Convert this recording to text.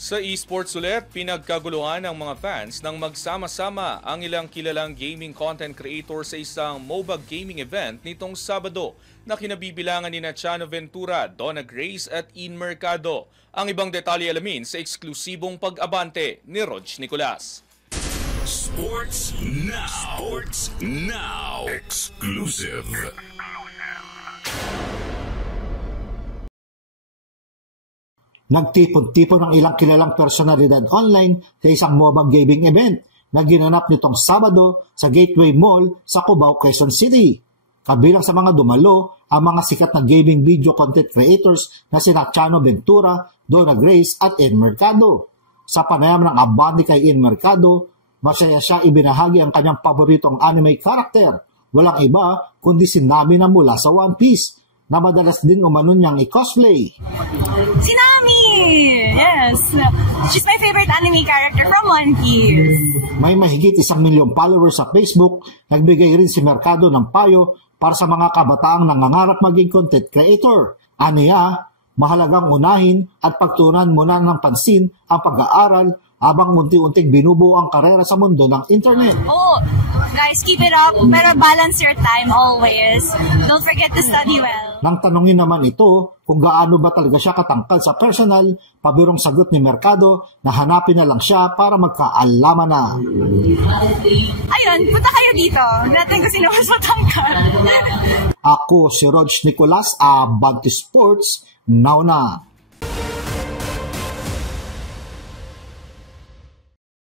Sa esports ulit, pinagkaguluhan ng mga fans nang magsama-sama ang ilang kilalang gaming content creator sa isang MOBA gaming event nitong Sabado na kinabibilangan ni Chano Ventura, Donna Grace at Ian Mercado. Ang ibang detalye alamin sa eksklusibong pag-abante ni Rog Nicolas. Sports Now. Sports Now. Exclusive. Nagtipon-tipon ang ilang kilalang personalidad online sa isang MOBA gaming event na ginanap nitong Sabado sa Gateway Mall sa Cubao, Quezon City. Kabilang sa mga dumalo ang mga sikat na gaming video content creators na sina Chano Ventura, Donna Grace at Ian Mercado. Sa panayam ng abante kay Ian Mercado, masaya siya ibinahagi ang kanyang paboritong anime character. Walang iba kundi si Nami na mula sa One Piece na madalas din umano niyang i-cosplay. Si Nami! Yes! She's my favorite anime character from One Piece. May mahigit 1 milyong followers sa Facebook. Nagbigay rin si Mercado ng payo para sa mga kabataang nangangarap maging content creator. Aniya, mahalagang unahin at pagtuunan muna ng pansin ang pag-aaral habang unti-unting binubuo ang karera sa mundo ng internet. Oh, guys, keep it up, pero balance your time always. Don't forget to study well. Nang tanungin naman ito kung gaano ba talaga siya katangkad sa personal, pabirong sagot ni Mercado na hanapin na lang siya para magkaalaman na. Ayun, punta kayo dito. Natin ko sino mas matangkad. Ako si Rog Nicolas, Abante Sports, now na.